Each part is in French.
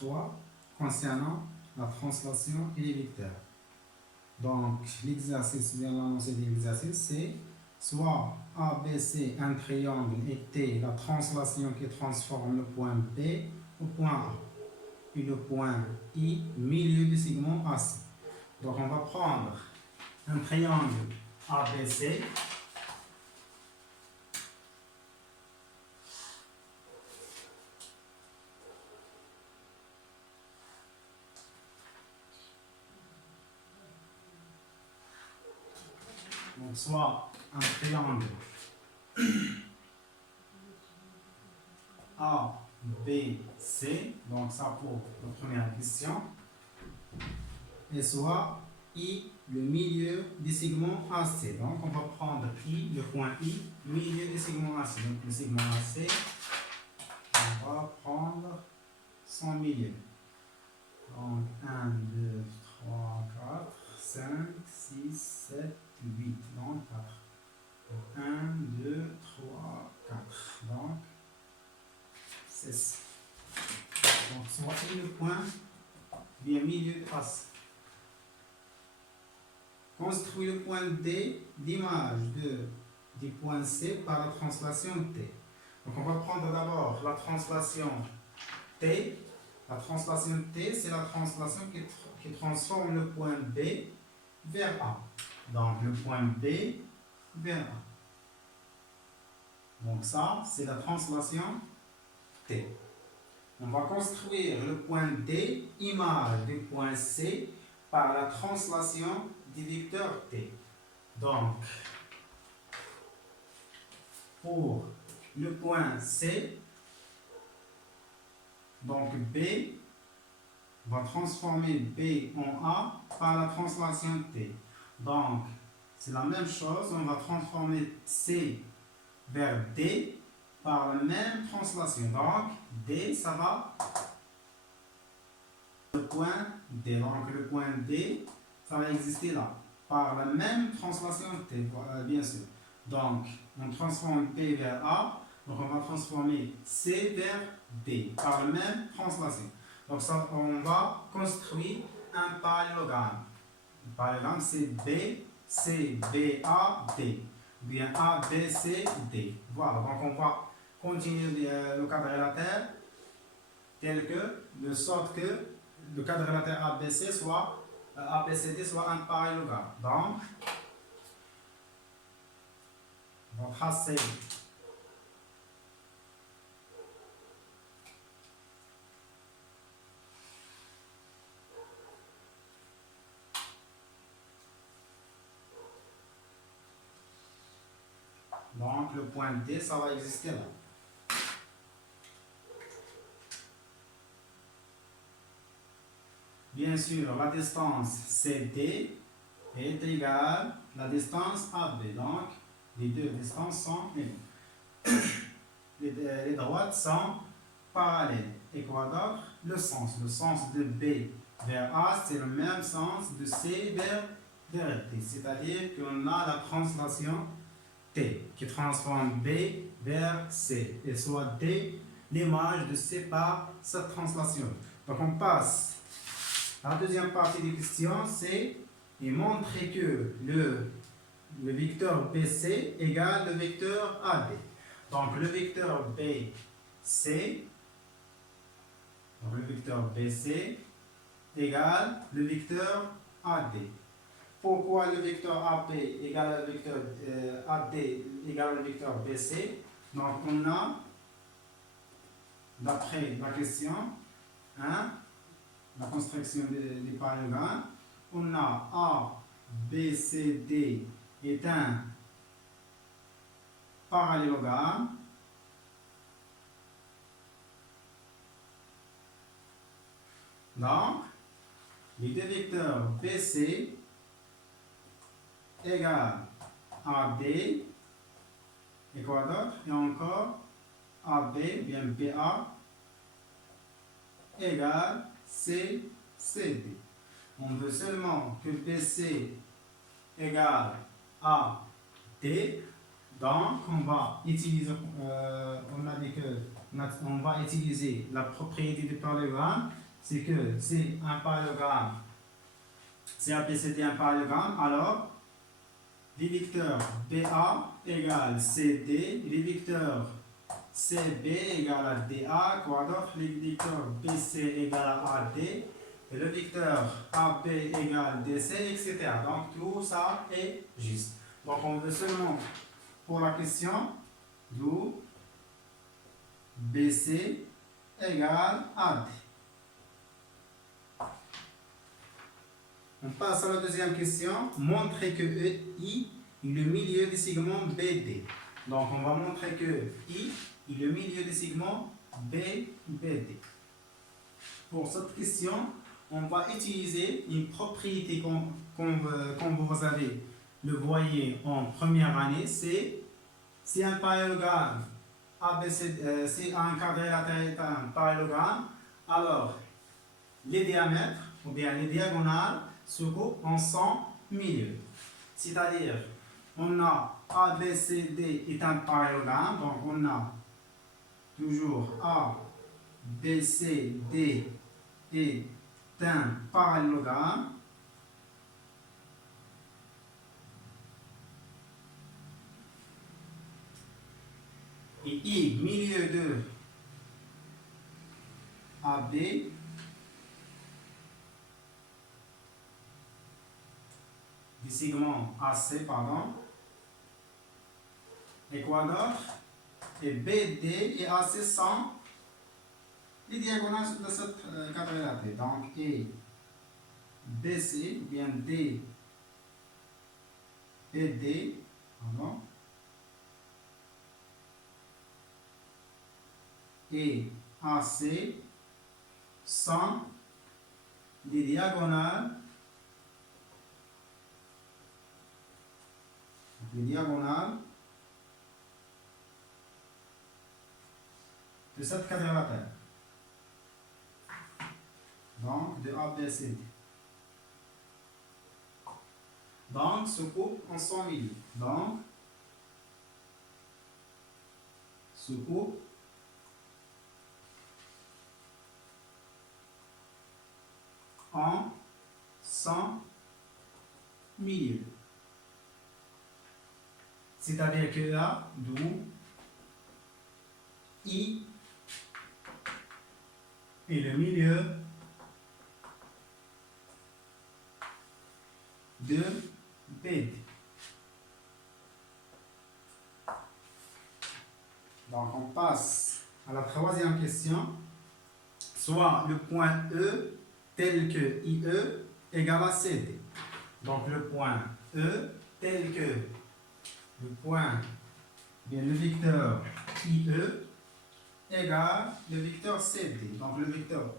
3 concernant la translation et les vecteurs. Donc, l'exercice, bien l'annoncer de l'exercice, c'est soit ABC, un triangle, et T, la translation qui transforme le point B au point A. Et le point I, milieu du segment AC. Donc, on va prendre un triangle ABC. Donc, soit un triangle ABC, donc ça pour la première question, et soit I, le milieu du segment AC. Donc, on va prendre I, le point I, milieu du segment AC. Donc, le segment AC, on va prendre son milieu. Donc, 1, 2, 3, 4, 5, 6, 7, 8. Donc, 4. 1, 2, 3, 4. Donc, 6. Donc, soit I, le point, bien milieu de AC. Construit le point D d'image du point C par la translation T. Donc, on va prendre d'abord la translation T. La translation T, c'est la translation qui transforme le point B vers A. Donc, le point B vers A. Donc, ça, c'est la translation T. On va construire le point D, image du point C, par la translation du vecteur T. Donc, pour le point C, donc B va transformer B en A par la translation T. Donc, c'est la même chose, on va transformer C vers D par la même translation. Donc, D, ça va le point D. Donc, le point D, ça va exister là, par la même translation T, bien sûr. Donc, on transforme P vers A, donc on va transformer C vers D, par la même translation. Donc, ça, on va construire un parallélogramme. Le parallélogramme, c'est B, C, B, A, D. Ou bien A, B, C, D. Voilà, donc on va continuer le quadrilatère tel que, de sorte que le quadrilatère ABC soit ABCD soit un parallélogramme. Donc, on va tracer donc le point D, ça va exister là. Bien sûr, la distance CD est égale à la distance AB. Donc, les deux distances sont égales. Les droites sont parallèles. Et quoi d'autre? Le sens de B vers A, c'est le même sens de C vers T. C'est-à-dire qu'on a la translation T qui transforme B vers C. Et soit D, l'image de C par cette translation. Donc, on passe. La deuxième partie des questions, c'est de montrer que le vecteur BC égale le vecteur AD. Donc, le vecteur BC égale le vecteur AD. Pourquoi le vecteur AB égale le vecteur AD égale le vecteur BC? Donc, on a, d'après la question, la construction des parallélogrammes, on a A, B, C, D est un parallélogramme. Donc, les deux vecteurs BC égale AD, et quoi d'autre? Et encore AB, bien BA, égale CD. On veut seulement que BC égale AD. Donc, on va utiliser, on a dit que on va utiliser la propriété du parallélogramme c'est que c'est un parallélogramme, c'est ABCD un parallélogramme, alors les vecteurs BA égale CD, les vecteurs CB égale à DA, quoi d'autre? Les vecteurs BC égale à AD, et le vecteur AB égale DC, etc. Donc tout ça est juste. Donc on veut seulement, pour la question, d'où BC égale AD. On passe à la deuxième question. Montrer que I est le milieu des segments BD. Donc on va montrer que I est le milieu des segments BD. Pour cette question, on va utiliser une propriété quand vous avez le voyez en première année, c'est un parallélogramme ABC, c'est un quadrilatère est un parallélogramme, alors les diamètres ou bien les diagonales se coupent en son milieu. C'est-à-dire, on a ABCD est un parallélogramme, donc on a toujours ABCD est un parallélogramme. Et I, milieu de AB, du segment AC, pardon, et quoi d'autre? Et BD et AC sont les diagonales de cette quadrilatère. Donc, et BC, ou bien D, BD, pardon, et AC sont les diagonales de cette quadrilatère. Donc, de ABCD. Donc, se coupe en son milieu. Donc, se coupe en son milieu. C'est-à-dire que là, d'où I est le milieu de BD. Donc on passe à la troisième question. Soit le point E tel que IE égale à CD. Donc le point E tel que le point, bien le vecteur IE égale le vecteur CD. Donc le vecteur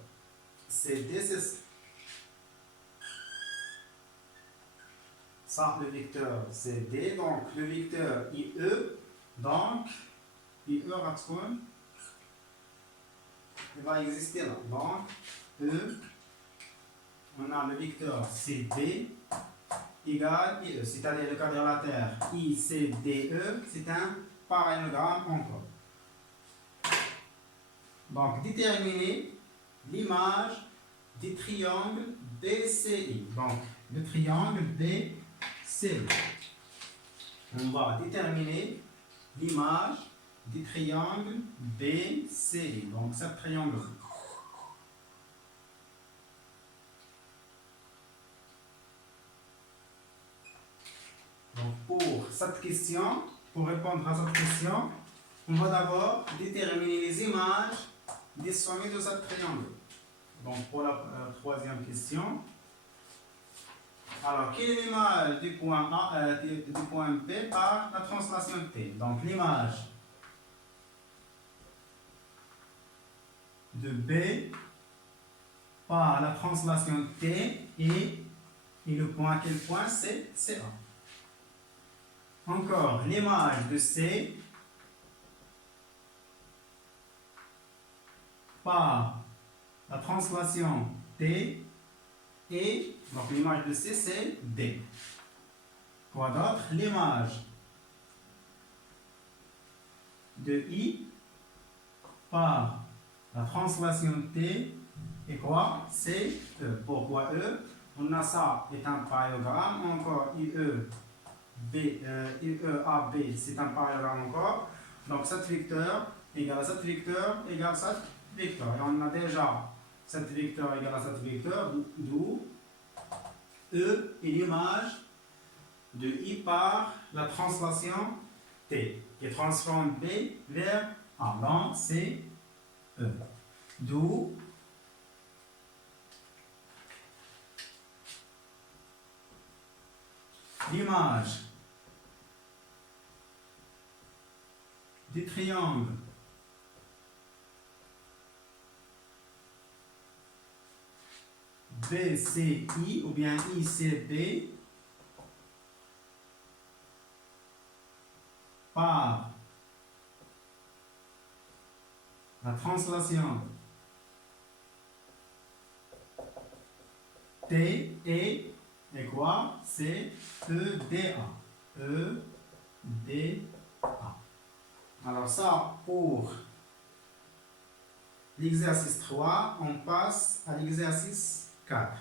CD, c'est ça, le vecteur CD. Donc le vecteur IE, donc IE raccourci, il va exister là. Donc E, on a le vecteur CD égale IE, c'est-à-dire le quadrilatère ICDE, c'est un parallélogramme encore. Donc, déterminer l'image du triangle BCI. Donc, le triangle BCI. On va déterminer l'image du triangle BCI. Donc, ce triangle. Donc, pour cette question, pour répondre à cette question, on va d'abord déterminer les images des sommets de ce triangle. Donc, pour la troisième question, alors, quelle est l'image du point A, du point B par la translation T? Donc, l'image de B par la translation T et le point, quel point? C'est A. Encore, l'image de C par la translation T et donc l'image de C c'est D. Quoi d'autre? L'image de I par la translation T et quoi? C'est E. Pourquoi E? On a ça est un parallélogramme, encore IE, AB, c'est un parallélogramme encore. Donc 7 vecteurs égale à 7 vecteurs égale à 7 vecteurs. Et on a déjà 7 vecteurs égale à 7 vecteurs, d'où E est l'image de I par la translation T, qui transforme B vers A. Donc c'est E. D'où l'image du triangle BCI ou bien ICB par la translation T et quoi? C'est EDA. EDA. Alors ça, pour l'exercice 3, on passe à l'exercice 4.